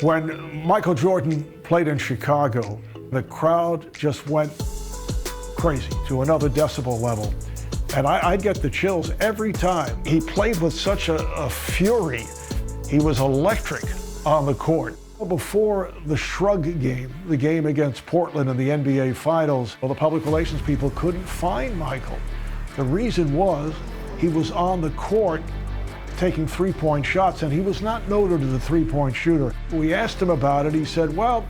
When Michael Jordan played in Chicago, the crowd just went crazy to another decibel level. And I'd get the chills every time. He played with such a fury. He was electric on the court. Before the Shrug game, the game against Portland in the NBA Finals, well, the public relations people couldn't find Michael. The reason was he was on the court taking three-point shots, and he was not noted as a three-point shooter. We asked him about it. He said, well,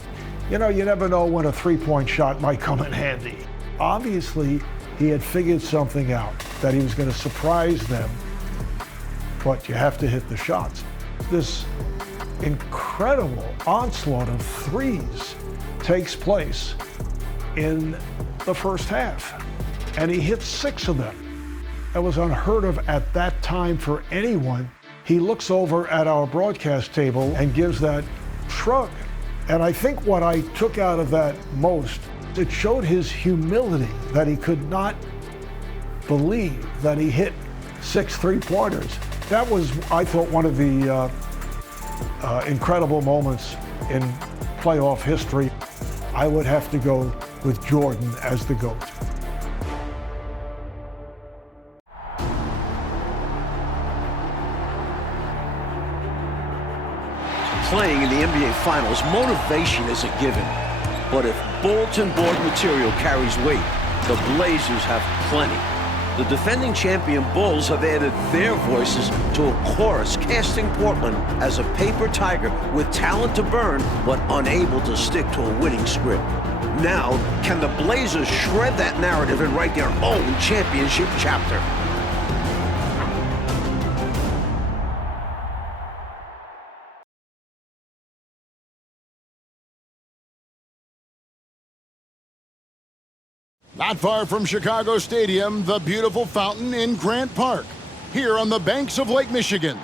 you know, you never know when a three-point shot might come in handy. Obviously, he had figured something out, that he was going to surprise them, but you have to hit the shots. This incredible onslaught of threes takes place in the first half, and he hit 6 of them. That was unheard of at that time for anyone. He looks over at our broadcast table and gives that shrug. And I think what I took out of that most, it showed his humility, that he could not believe that he hit 6 three-pointers. That was, I thought, one of the incredible moments in playoff history. I would have to go with Jordan as the GOAT. Playing in the NBA Finals, motivation is a given. But if bulletin board material carries weight, the Blazers have plenty. The defending champion Bulls have added their voices to a chorus casting Portland as a paper tiger with talent to burn, but unable to stick to a winning script. Now, can the Blazers shred that narrative and write their own championship chapter? Not far from Chicago Stadium, the beautiful fountain in Grant Park, here on the banks of Lake Michigan.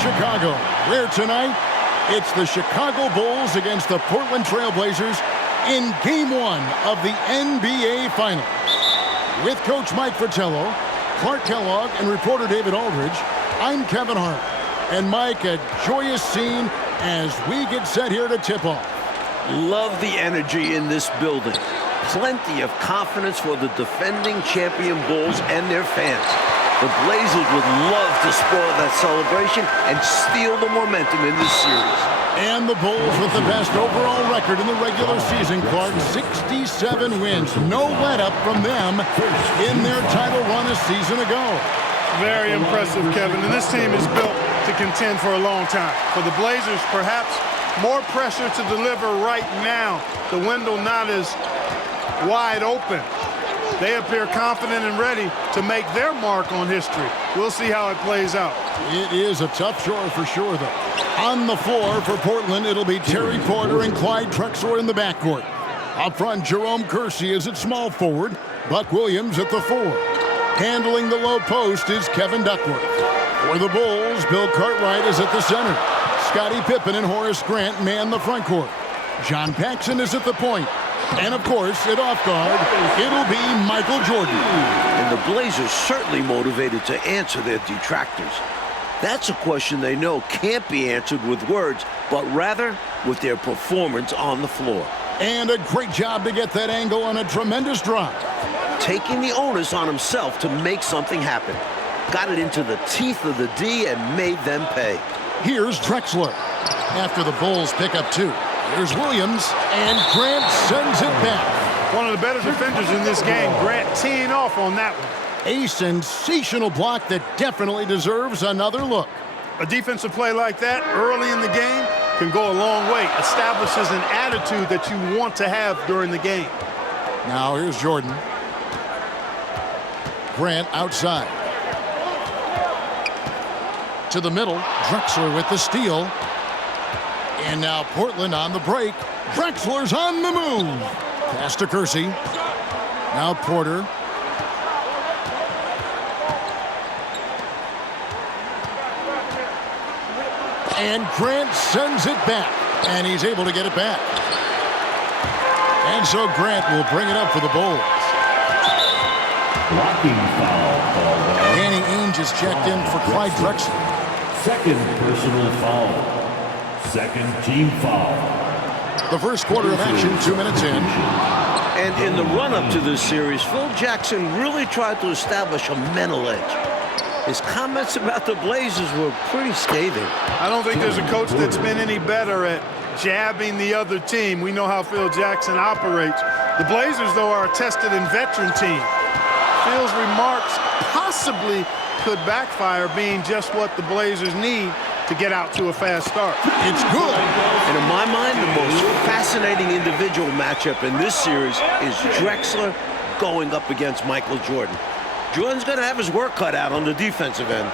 Chicago, where tonight it's the Chicago Bulls against the Portland Trail Blazers in Game 1 of the NBA Finals. With Coach Mike Fratello, Clark Kellogg, and reporter David Aldridge, I'm Kevin Hart. And Mike, a joyous scene as we get set here to tip off. Love the energy in this building. Plenty of confidence for the defending champion Bulls and their fans. The Blazers would love to spoil that celebration and steal the momentum in this series. And the Bulls with the best overall record in the regular season, Clark, 67 wins. No let-up from them in their title run a season ago. Very impressive, Kevin. And this team is built to contend for a long time. For the Blazers, perhaps more pressure to deliver right now. The window not as wide open. They appear confident and ready to make their mark on history. We'll see how it plays out. It is a tough chore for sure, though. On the floor for Portland, it'll be Terry Porter and Clyde Drexler in the backcourt. Up front, Jerome Kersey is at small forward. Buck Williams at the 4. Handling the low post is Kevin Duckworth. For the Bulls, Bill Cartwright is at the center. Scottie Pippen and Horace Grant man the front court. John Paxson is at the point. And, of course, at off guard, it'll be Michael Jordan. And the Blazers certainly motivated to answer their detractors. That's a question they know can't be answered with words, but rather with their performance on the floor. And a great job to get that angle on a tremendous drive. Taking the onus on himself to make something happen. Got it into the teeth of the D and made them pay. Here's Drexler. After the Bulls pick up 2. Here's Williams, and Grant sends it back. One of the better defenders in this game. Grant teeing off on that one. A sensational block that definitely deserves another look. A defensive play like that early in the game can go a long way. Establishes an attitude that you want to have during the game. Now here's Jordan. Grant outside. To the middle, Drexler with the steal. And now Portland on the break. Drexler's on the move. Pass to Kersey. Now Porter. And Grant sends it back. And he's able to get it back. And so Grant will bring it up for the Bulls. Blocking foul called on. Danny Ainge is checked in for Clyde Drexler. Second personal foul. Second team foul. The first quarter of action, 2 minutes in. And in the run-up to this series, Phil Jackson really tried to establish a mental edge. His comments about the Blazers were pretty scathing. I don't think there's a coach that's been any better at jabbing the other team. We know how Phil Jackson operates. The Blazers, though, are a tested and veteran team. Phil's remarks possibly could backfire, being just what the Blazers need to get out to a fast start. It's good. And in my mind, the most fascinating individual matchup in this series is Drexler going up against Michael Jordan. Jordan's going to have his work cut out on the defensive end.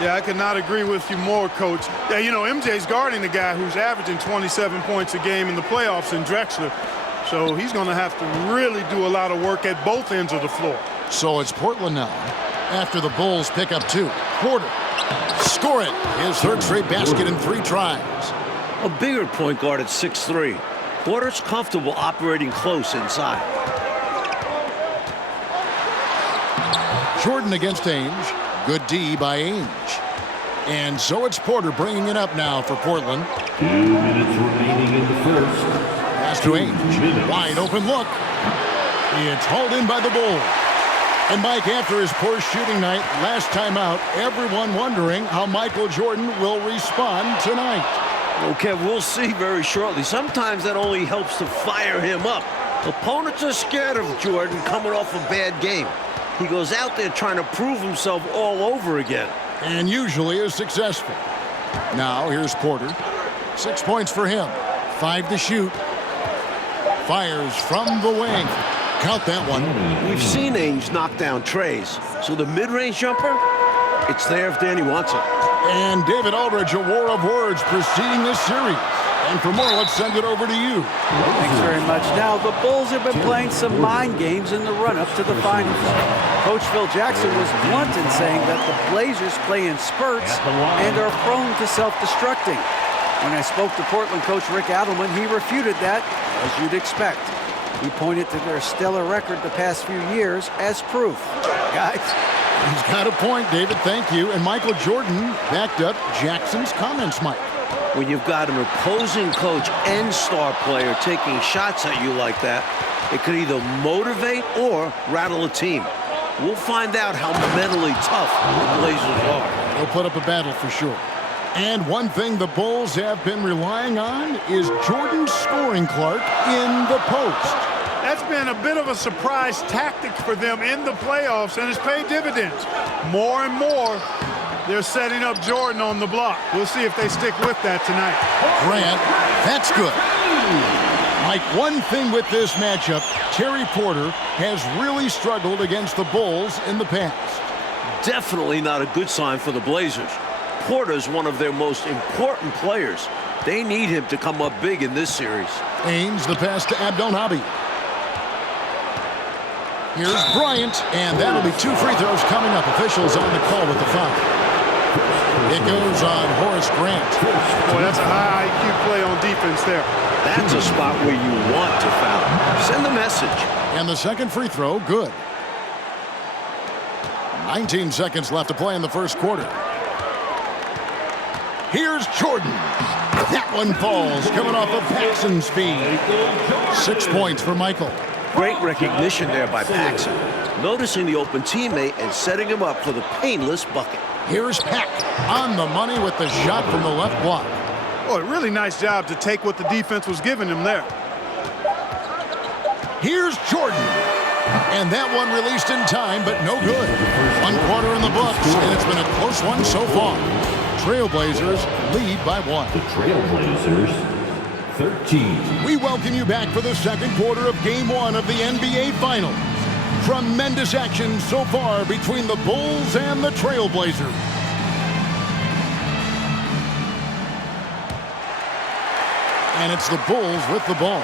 Yeah, I could not agree with you more, Coach. Yeah, you know, MJ's guarding the guy who's averaging 27 points a game in the playoffs in Drexler. So he's going to have to really do a lot of work at both ends of the floor. So it's Portland now. After the Bulls pick up 2. Porter. Score it. His third straight basket in 3 tries. A bigger point guard at 6'3". Porter's comfortable operating close inside. Jordan against Ainge. Good D by Ainge. And so it's Porter bringing it up now for Portland. 2 minutes remaining in the first. Pass to Ainge. Wide open look. It's hauled in by the Bulls. And Mike, after his poor shooting night last time out, everyone wondering how Michael Jordan will respond tonight. Okay, we'll see very shortly. Sometimes that only helps to fire him up. Opponents are scared of Jordan coming off a bad game. He goes out there trying to prove himself all over again. And usually is successful. Now here's Porter. 6 points for him. 5 to shoot. Fires from the wing. Count that one. We've seen Ainge knock down trays. So the mid-range jumper, it's there if Danny wants it. And David Aldridge, a war of words preceding this series. And for more, let's send it over to you. Thanks very much. Now, the Bulls have been playing some mind games in the run-up to the finals. Coach Phil Jackson was blunt in saying that the Blazers play in spurts and are prone to self-destructing. When I spoke to Portland coach Rick Adelman, he refuted that, as you'd expect. He pointed to their stellar record the past few years as proof. Guys. He's got a point, David. Thank you. And Michael Jordan backed up Jackson's comments, Mike. When you've got an opposing coach and star player taking shots at you like that, it could either motivate or rattle a team. We'll find out how mentally tough the Blazers are. They'll put up a battle for sure. And one thing the Bulls have been relying on is Jordan scoring Clark in the post. That's been a bit of a surprise tactic for them in the playoffs, and it's paid dividends. More and more, they're setting up Jordan on the block. We'll see if they stick with that tonight. Grant, that's good. Mike, one thing with this matchup, Terry Porter has really struggled against the Bulls in the past. Definitely not a good sign for the Blazers. Porter's one of their most important players. They need him to come up big in this series. Ainge, the pass to Abdelnaby. Here's Bryant, and that'll be 2 free throws coming up. Officials on the call with the foul. It goes on Horace Grant. Boy, that's a high IQ play on defense there. That's a spot where you want to foul. Send the message. And the second free throw, good. 19 seconds left to play in the first quarter. Here's Jordan. That one falls, coming off of Paxson's speed. 6 points for Michael. Great recognition there by Paxson. Noticing the open teammate and setting him up for the painless bucket. Here's Pack on the money with the shot from the left block. Boy, really nice job to take what the defense was giving him there. Here's Jordan. And that one released in time, but no good. 1 quarter in the books, and it's been a close one so far. Trailblazers lead by 1. The Trailblazers, 13. We welcome you back for the second quarter of Game 1 of the NBA Finals. Tremendous action so far between the Bulls and the Trailblazers. And it's the Bulls with the ball.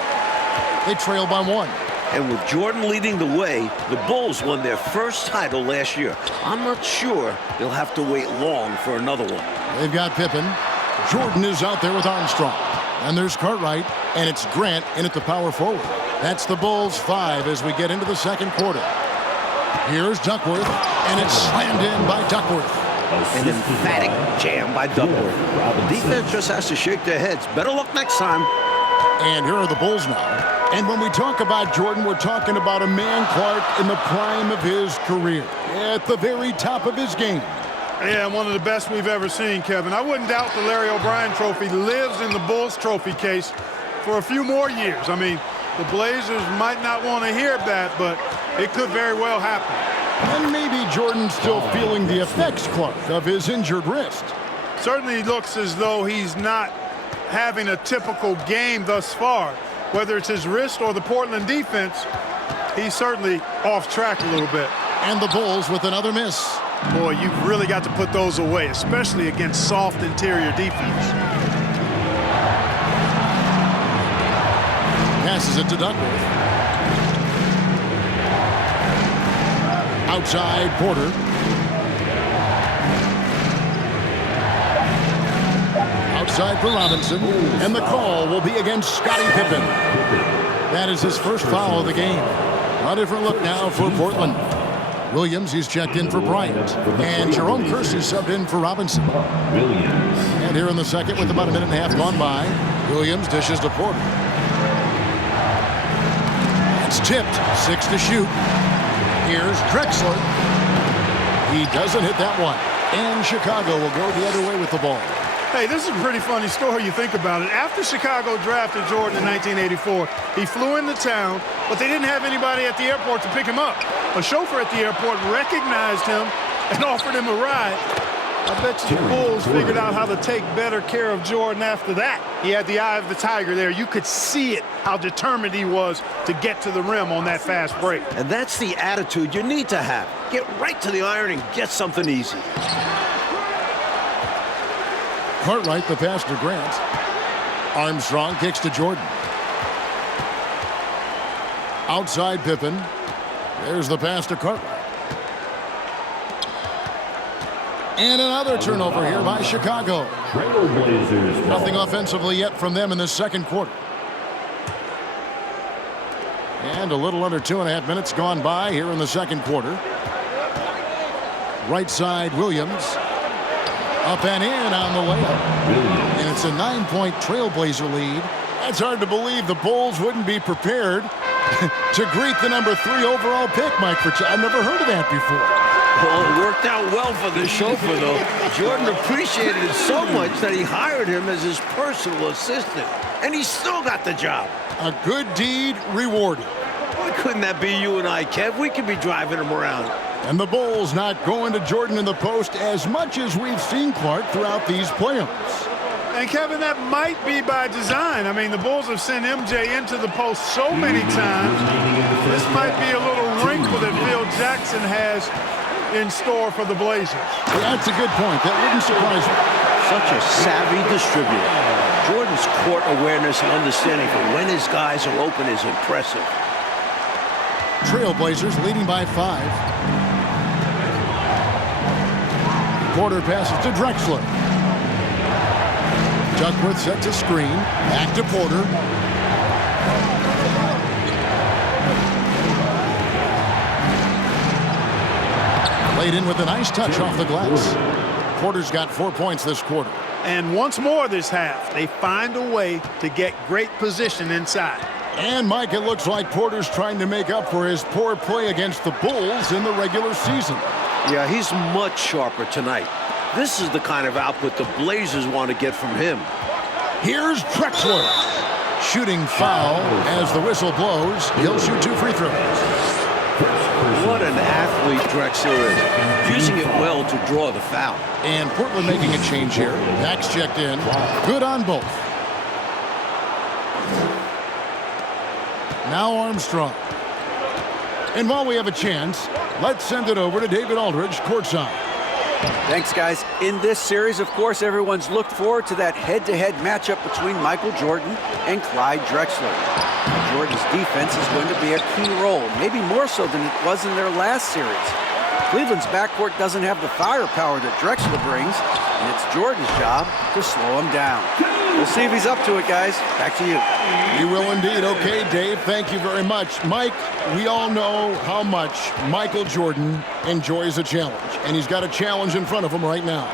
They trail by 1. And with Jordan leading the way, the Bulls won their first title last year. I'm not sure they'll have to wait long for another one. They've got Pippen. Jordan is out there with Armstrong. And there's Cartwright, and it's Grant in at the power forward. That's the Bulls 5 as we get into the second quarter. Here's Duckworth, and it's slammed in by Duckworth. An emphatic jam by Duckworth. The defense just has to shake their heads. Better luck next time. And here are the Bulls now. And when we talk about Jordan, we're talking about a man, Clark, in the prime of his career. At the very top of his game. Yeah, one of the best we've ever seen, Kevin. I wouldn't doubt the Larry O'Brien trophy lives in the Bulls trophy case for a few more years. I mean, the Blazers might not want to hear that, but it could very well happen. And maybe Jordan's still feeling the effects, Clark, of his injured wrist. Certainly looks as though he's not having a typical game thus far. Whether it's his wrist or the Portland defense, he's certainly off track a little bit. And the Bulls with another miss. Boy, you've really got to put those away, especially against soft interior defense. Passes it to Duckworth. Outside Porter. Outside for Robinson. And the call will be against Scottie Pippen. That is his first foul of the game. A different look now for Portland. Williams, he's checked in for Bryant. And Jerome Kersey subbed in for Robinson. Williams. And here in the second, with about a minute and a half gone by, Williams dishes to Porter. It's tipped. 6 to shoot. Here's Drexler. He doesn't hit that one. And Chicago will go the other way with the ball. Hey, this is a pretty funny story, you think about it. After Chicago drafted Jordan in 1984, he flew into town, but they didn't have anybody at the airport to pick him up. A chauffeur at the airport recognized him and offered him a ride. I bet you the Bulls figured out how to take better care of Jordan after that. He had the eye of the tiger there. You could see it, how determined he was to get to the rim on that fast break. And that's the attitude you need to have. Get right to the iron and get something easy. Cartwright, the pass to Grant. Armstrong kicks to Jordan. Outside Pippen. There's the pass to Cartwright. And another turnover here by Chicago. Trailblazers. Nothing offensively yet from them in this second quarter. And a little under 2.5 minutes gone by here in the second quarter. Right side Williams. Up and in on the layup. And it's a 9-point Trailblazer lead. It's hard to believe the Bulls wouldn't be prepared to greet the number 3 overall pick, Mike. I've never heard of that before. Well, it worked out well for the chauffeur, though. Jordan appreciated it so much that he hired him as his personal assistant. And he still got the job. A good deed rewarded. Why couldn't that be you and I, Kev? We could be driving him around. And the Bulls not going to Jordan in the post as much as we've seen Clark throughout these playoffs. And Kevin, that might be by design. I mean, the Bulls have sent MJ into the post so many times. This might be a little wrinkle that Phil Jackson has in store for the Blazers. That's a good point. That wouldn't surprise me. Such a savvy distributor. Jordan's court awareness and understanding for when his guys are open is impressive. Trailblazers leading by 5. Porter passes to Drexler. Duckworth sets a screen. Back to Porter. Laid in with a nice touch off the glass. Porter's got 4 points this quarter. And once more this half, they find a way to get great position inside. And, Mike, it looks like Porter's trying to make up for his poor play against the Bulls in the regular season. Yeah, he's much sharper tonight. This is the kind of output the Blazers want to get from him. Here's Drexler. Shooting foul as the whistle blows. He'll shoot 2 free throws. What an athlete Drexler is. Using it well to draw the foul. And Portland making a change here. Max checked in. Good on both. Now Armstrong. And while we have a chance, let's send it over to David Aldridge courtside. Thanks, guys. In this series, of course, everyone's looked forward to that head-to-head matchup between Michael Jordan and Clyde Drexler. Jordan's defense is going to be a key role, maybe more so than it was in their last series. Cleveland's backcourt doesn't have the firepower that Drexler brings, and it's Jordan's job to slow him down. We'll see if he's up to it, guys. Back to you. We will indeed. Okay, Dave, thank you very much. Mike, we all know how much Michael Jordan enjoys a challenge, and he's got a challenge in front of him right now.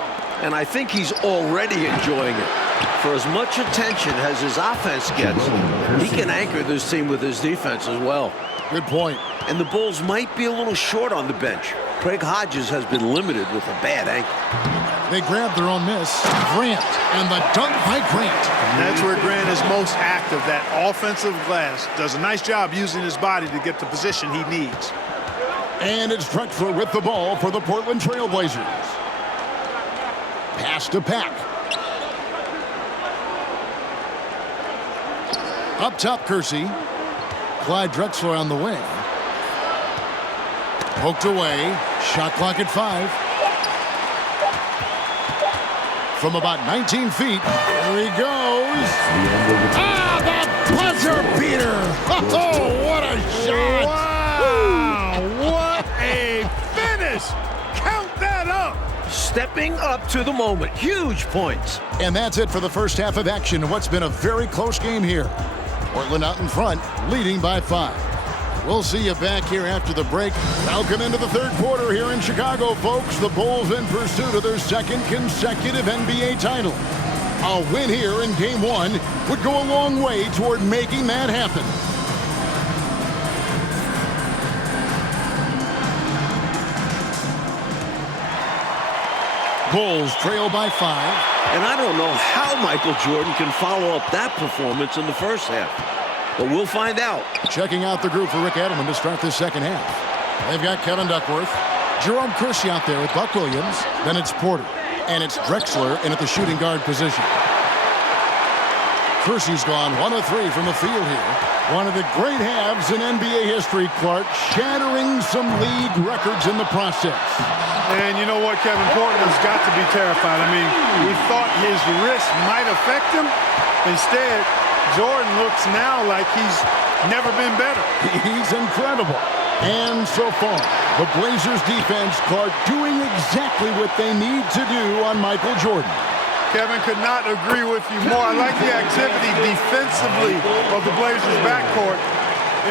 And I think he's already enjoying it. For as much attention as his offense gets, he can anchor this team with his defense as well. Good point. And the Bulls might be a little short on the bench. Craig Hodges has been limited with a bad ankle. They grab their own miss. Grant, and the dunk by Grant. That's where Grant is most active. That offensive glass does a nice job using his body to get the position he needs. And it's Drexler with the ball for the Portland Trailblazers. Pass to Pack. Up top, Kersey. Clyde Drexler on the wing. Poked away. Shot clock at 5. From about 19 feet. There he goes. Ah, the buzzer beater. Oh, what a shot. Wow, what a finish. Count that up. Stepping up to the moment. Huge points. And that's it for the first half of action in what's been a very close game here. Portland out in front, leading by 5. We'll see you back here after the break. Welcome into the third quarter here in Chicago, folks. The Bulls in pursuit of their second consecutive NBA title. A win here in Game 1 would go a long way toward making that happen. Bulls trail by 5. And I don't know how Michael Jordan can follow up that performance in the first half. But we'll find out. Checking out the group for Rick Edelman to start this second half. They've got Kevin Duckworth, Jerome Kersey out there with Buck Williams. Then it's Porter. And it's Drexler in at the shooting guard position. Kersey's gone 1 of 3 from the field here. One of the great halves in NBA history, Clark, shattering some league records in the process. And you know what, Kevin? Portland's got to be terrified. I mean, we thought his wrist might affect him. Instead, Jordan looks now like he's never been better. He's incredible. And so far, the Blazers defense, Clark, doing exactly what they need to do on Michael Jordan. Kevin, could not agree with you more. I like the activity defensively of the Blazers backcourt.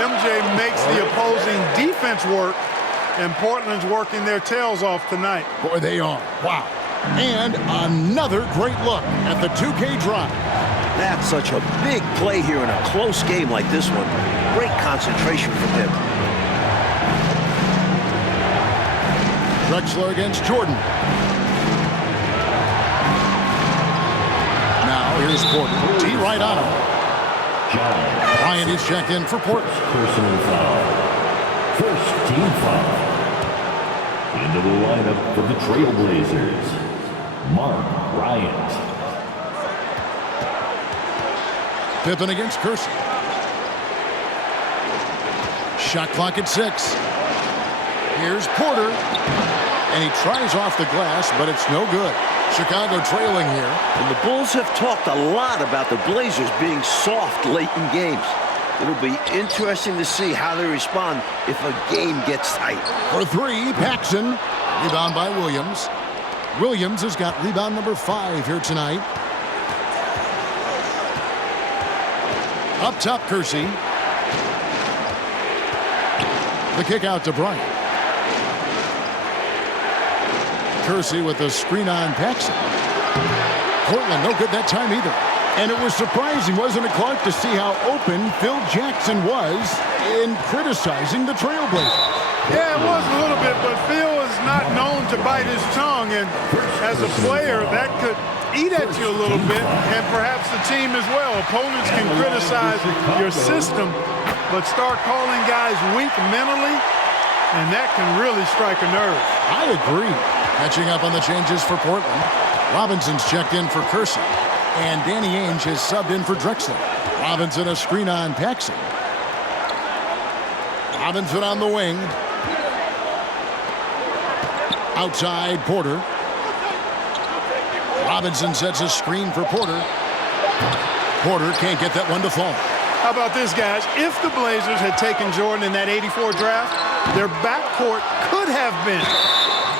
MJ makes the opposing defense work, and Portland's working their tails off tonight. Boy, they are. Wow. And another great look at the 2K drive. That's such a big play here in a close game like this one. Great concentration from him. Drexler against Jordan. Now here's Porter. T right on him. Bryant is checked in for Porter. Personal foul. First team foul. Into the lineup for the Trailblazers, Mark Bryant. Pippen against Kersey. Shot clock at 6. Here's Porter. And he tries off the glass, but it's no good. Chicago trailing here. And the Bulls have talked a lot about the Blazers being soft late in games. It'll be interesting to see how they respond if a game gets tight. For three, Paxson. Rebound by Williams. Williams has got rebound number 5 here tonight. Up top, Kersey. The kick out to Bryant. Kersey with a screen on Paxson. Portland no good that time either. And it was surprising, wasn't it, Clark, to see how open Phil Jackson was in criticizing the Trailblazers. Yeah, it was a little bit, but Phil is not known to bite his tongue, and as a player, that could eat at you a little bit, and perhaps the team as well. Opponents can criticize your system, but start calling guys weak mentally, and that can really strike a nerve. I agree. Catching up on the changes for Portland. Robinson's checked in for Kersey. And Danny Ainge has subbed in for Drexler. Robinson a screen on Paxson. Robinson on the wing. Outside, Porter. Robinson sets a screen for Porter. Porter can't get that one to fall. How about this, guys? If the Blazers had taken Jordan in that '84 draft, their backcourt could have been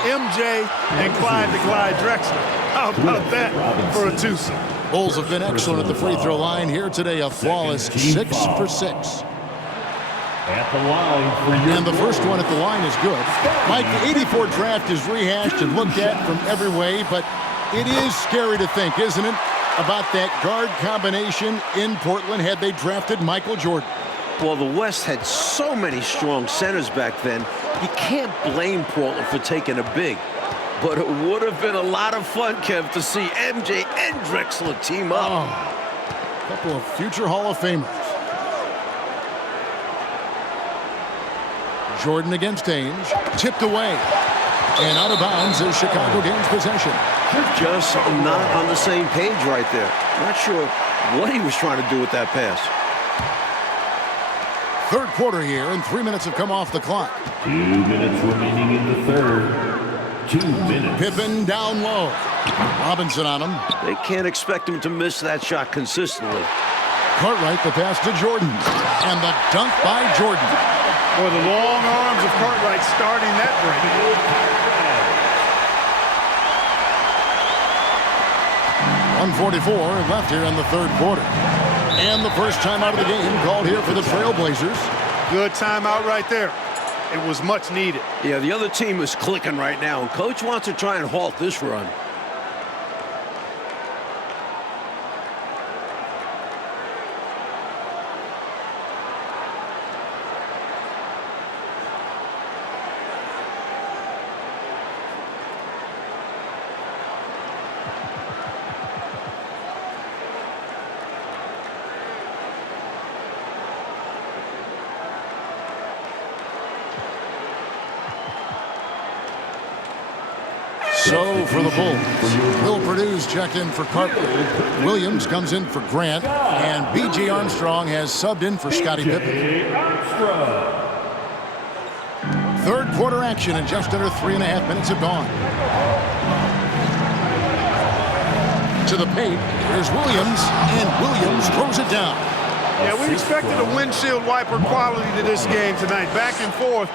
MJ and Clyde the Glide Drexler. How about that for a twosome? Bulls have been excellent at the free throw line here today. A flawless 6 for 6. At the line for your And the first one at the line is good. Mike, the '84 draft is rehashed and looked at from every way, but it is scary to think, isn't it, about that guard combination in Portland had they drafted Michael Jordan. Well, the West had so many strong centers back then, you can't blame Portland for taking a big. But it would have been a lot of fun, Kev, to see MJ and Drexler team up. Oh, a couple of future Hall of Famers. Jordan against Ainge. Tipped away. And out of bounds as Chicago gains possession. Just not on the same page right there. Not sure what he was trying to do with that pass. Third quarter here, and 3 minutes have come off the clock. 2 minutes remaining in the third. 2 minutes. Pippen down low. Robinson on him. They can't expect him to miss that shot consistently. Cartwright the pass to Jordan. And the dunk by Jordan. Boy, the long arms of Cartwright starting that break. 1:44 left here in the third quarter. And the first time out of the game called here for the Trailblazers. Good timeout right there. It was much needed. Yeah, the other team is clicking right now, and Coach wants to try and halt this run. So for the Bulls, Will Purdue's checked in for Cartwright. Williams comes in for Grant, and B.J. Armstrong has subbed in for Scottie Pippen. Third quarter action, and just under 3.5 minutes have gone. To the paint, here's Williams, and Williams throws it down. Yeah, we expected a windshield wiper quality to this game tonight, back and forth,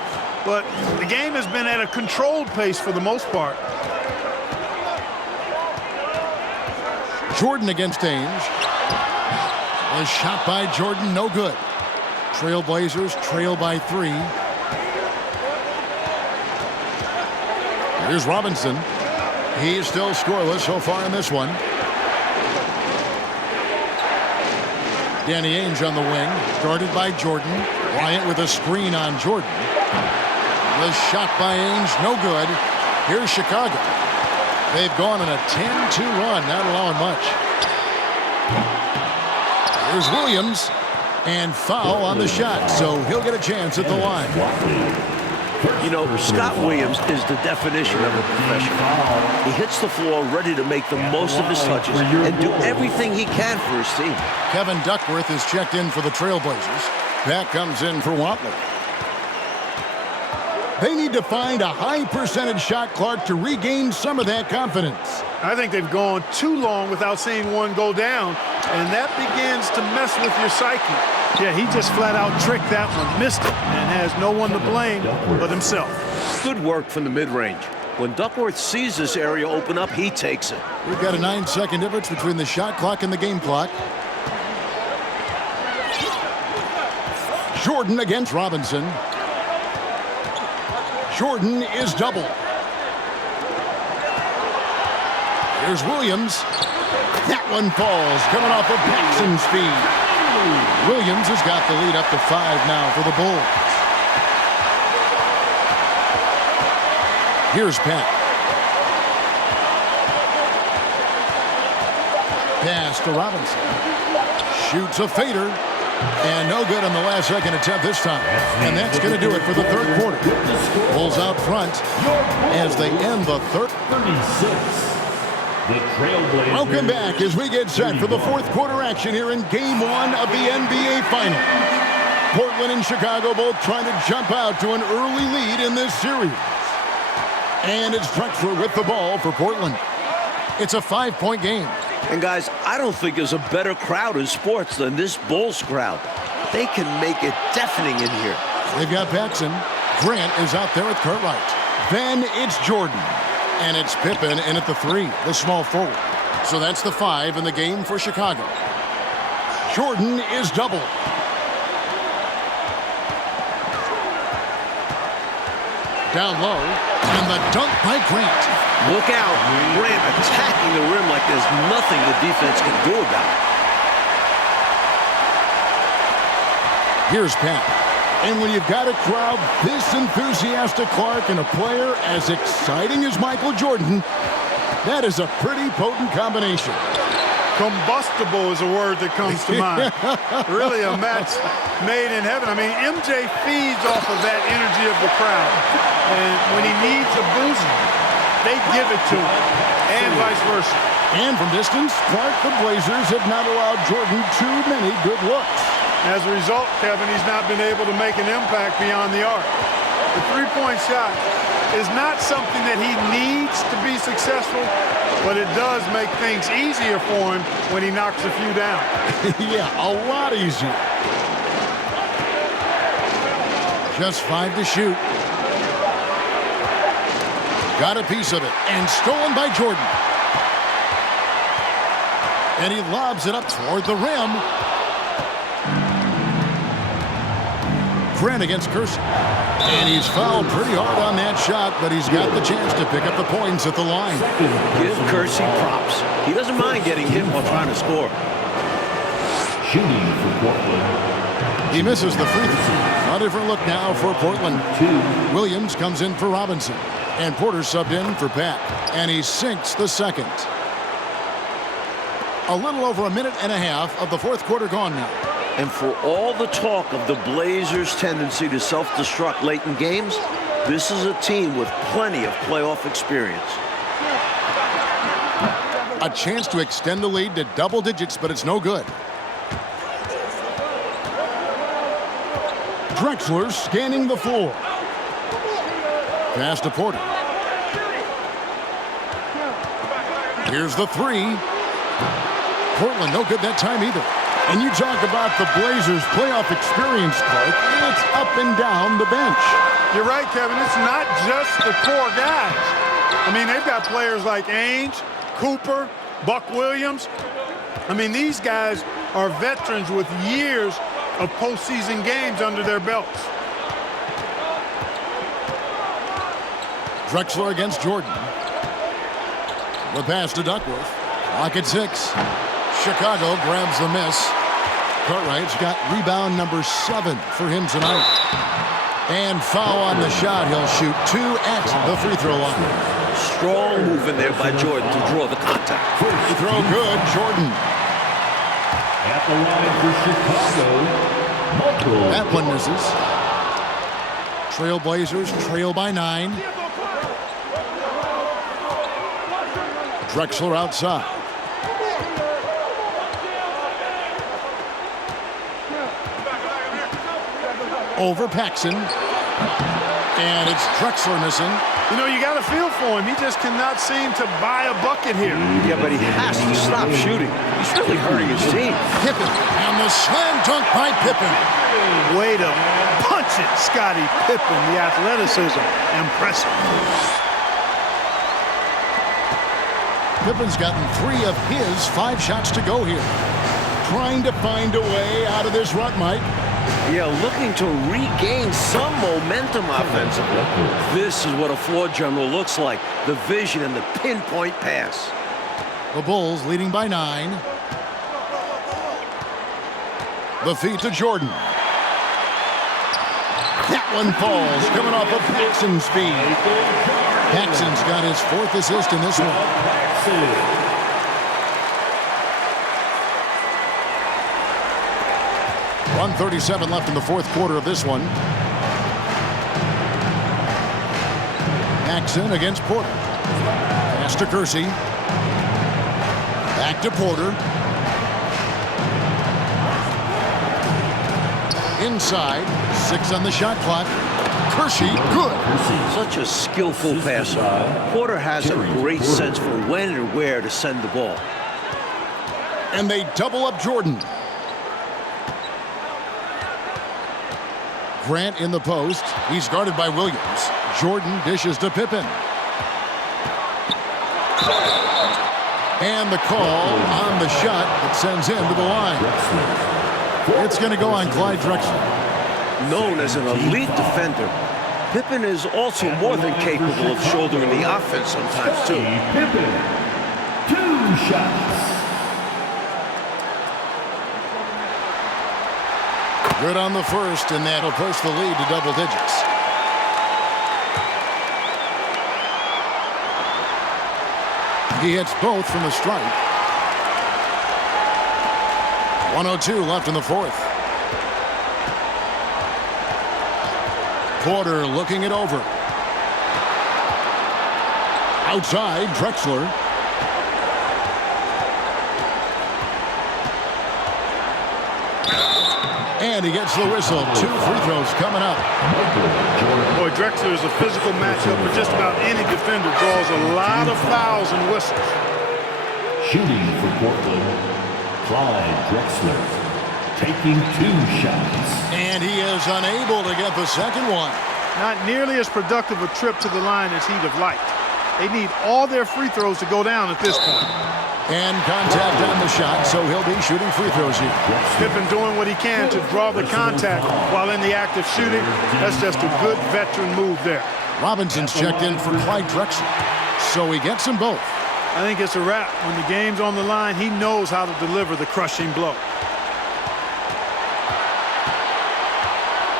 but the game has been at a controlled pace for the most part. Jordan against Ainge. A shot by Jordan, no good. Trailblazers trail by 3. Here's Robinson. He's still scoreless so far in this one. Danny Ainge on the wing, guarded by Jordan. Bryant with a screen on Jordan. The shot by Ainge, no good. Here's Chicago. They've gone on a 10-2 run, not allowing much. Here's Williams, and foul on the shot, so he'll get a chance at the line. You know, Scott Williams is the definition of a professional. He hits the floor ready to make the most of his touches and do everything he can for his team. Kevin Duckworth is checked in for the Trailblazers. That comes in for Watley. They need to find a high percentage shot, Clark, to regain some of that confidence. I think they've gone too long without seeing one go down, and that begins to mess with your psyche. Yeah, he just flat out tricked that one, missed it, and has no one to blame but himself. Good work from the mid-range. When Duckworth sees this area open up, he takes it. We've got a 9-second difference between the shot clock and the game clock. Jordan against Robinson. Jordan is double. Here's Williams. That one falls, coming off of Paxson's speed. Williams has got the lead up to 5 now for the Bulls. Here's Pat. Pass to Robinson. Shoots a fader. And no good on the last second attempt this time. And that's going to do it for the third quarter. Bulls out front as they end the third. 36. The Trailblazers. Welcome back as we get set for the fourth quarter action here in Game 1 of the NBA Finals. Portland and Chicago both trying to jump out to an early lead in this series. And it's Drexler with the ball for Portland. It's a 5-point game. And guys, I don't think there's a better crowd in sports than this Bulls crowd. They can make it deafening in here. They've got Paxson. Grant is out there at Cartwright. Then it's Jordan. And it's Pippen in at the 3, the small forward. So that's the 5 in the game for Chicago. Jordan is double. Down low, and the dunk by Grant. Look out. Grant attacking the rim like there's nothing the defense can do about it. Here's Pat. And when you've got a crowd this enthusiastic, Clark, and a player as exciting as Michael Jordan, that is a pretty potent combination. Combustible is a word that comes to mind. Really a match made in heaven. I mean, MJ feeds off of that energy of the crowd. And when he needs a boost, they give it to him, and vice versa. And from distance, Clark, the Blazers have not allowed Jordan too many good looks. As a result, Kevin, he's not been able to make an impact beyond the arc. The three-point shot is not something that he needs to be successful, but it does make things easier for him when he knocks a few down. Yeah, a lot easier. Just 5 to shoot. Got a piece of it, and stolen by Jordan. And he lobs it up toward the rim. Grant against Kersey. And he's fouled pretty hard on that shot, but he's got the chance to pick up the points at the line. Give Kersey props. He doesn't mind getting hit while trying to score. Shooting for Portland. He misses the free throw. A different look now for Portland. Williams comes in for Robinson. And Porter subbed in for Pat. And he sinks the second. A little over a minute and a half of the fourth quarter gone now. And for all the talk of the Blazers' tendency to self-destruct late in games, this is a team with plenty of playoff experience. A chance to extend the lead to double digits, but it's no good. Drexler scanning the floor. Pass to Porter. Here's the 3. Portland, no good that time either. And you talk about the Blazers' playoff experience, Clark. It's up and down the bench. You're right, Kevin. It's not just the core guys. I mean, they've got players like Ainge, Cooper, Buck Williams. I mean, these guys are veterans with years of postseason games under their belts. Drexler against Jordan. The pass to Duckworth. Clock at 6. Chicago grabs the miss. Cartwright's got rebound number 7 for him tonight. And foul on the shot. He'll shoot 2 at the free throw line. Strong move in there by Jordan to draw the contact. Free throw good, Jordan. At the line for Chicago, Michael. That one misses. Trailblazers trail by 9. Drexler outside. Over Paxson. And it's Drexler missing. You know, you got a feel for him. He just cannot seem to buy a bucket here. Yeah, but he has to stop shooting. He's really hurting his team. Pippen, and the slam dunk by Pippen. Way to punch it, Scottie Pippen. The athleticism, impressive. Pippen's gotten 3 of his 5 shots to go here. Trying to find a way out of this rut, Mike. Yeah, looking to regain some momentum offensively. This is what a floor general looks like. The vision and the pinpoint pass. The Bulls leading by 9. The feed to Jordan. That one falls, coming off of Paxson's feed. Paxson's got his 4th assist in this one. 1:37 left in the 4th quarter of this one. Paxson against Porter. Pass to Kersey. Back to Porter. Inside. 6 on the shot clock. Kersey, good. Such a skillful passer. Porter has a great sense for when and where to send the ball. And they double up Jordan. Grant in the post. He's guarded by Williams. Jordan dishes to Pippen. And the call on the shot that sends him to the line. It's going to go on Clyde Drexler. Known as an elite defender, Pippen is also more than capable of shouldering the offense sometimes, too. Pippen, 2 shots. Good on the first, and that'll push the lead to double digits. He hits both from the stripe. 1:02 left in the 4th. Porter looking it over. Outside, Drexler. And he gets the whistle. 2 free throws coming up. Boy, Drexler is a physical matchup for just about any defender. Draws a lot of fouls and whistles. Shooting for Portland, Clyde Drexler, taking 2 shots. And he is unable to get the second one. Not nearly as productive a trip to the line as he'd have liked. They need all their free throws to go down at this point. And contact on the shot, so he'll be shooting free throws here. Pippen doing what he can to draw the contact while in the act of shooting. That's just a good veteran move there. Robinson's checked in for Clyde Drexler, so he gets them both. I think it's a wrap. When the game's on the line, he knows how to deliver the crushing blow.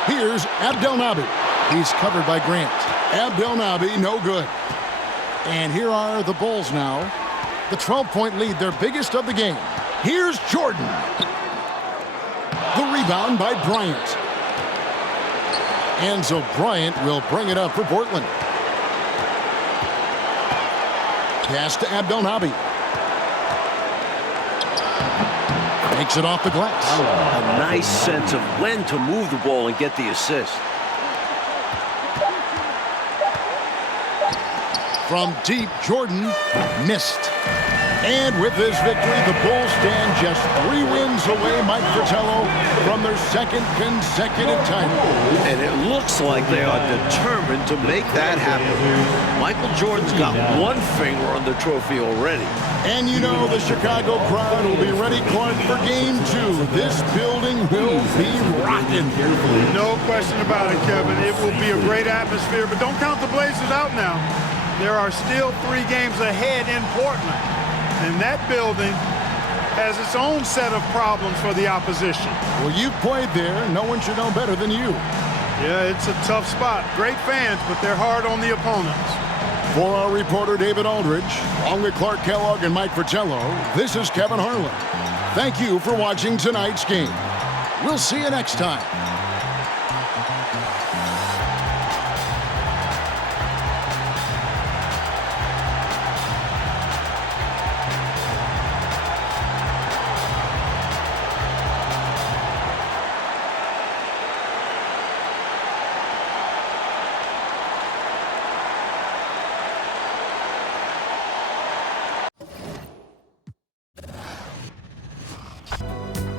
Here's Abdelnaby. He's covered by Grant. Abdelnaby, no good. And here are the Bulls now. The 12-point lead, their biggest of the game. Here's Jordan. The rebound by Bryant. And so Bryant will bring it up for Portland. Pass to Abdelnaby. Takes it off the glass. A nice sense of when to move the ball and get the assist. From deep, Jordan missed. And with this victory, the Bulls stand just 3 wins away, Mike Fratello, from their 2nd consecutive title. And it looks like they are determined to make that happen. Michael Jordan's got 1 finger on the trophy already. And you know the Chicago crowd will be ready, Clark, for Game 2. This building will be rocking. No question about it, Kevin. It will be a great atmosphere, but don't count the Blazers out now. There are still 3 games ahead in Portland. And that building has its own set of problems for the opposition. Well, you've played there. No one should know better than you. Yeah, it's a tough spot. Great fans, but they're hard on the opponents. For our reporter, David Aldridge, along with Clark Kellogg and Mike Fratello, this is Kevin Harlan. Thank you for watching tonight's game. We'll see you next time.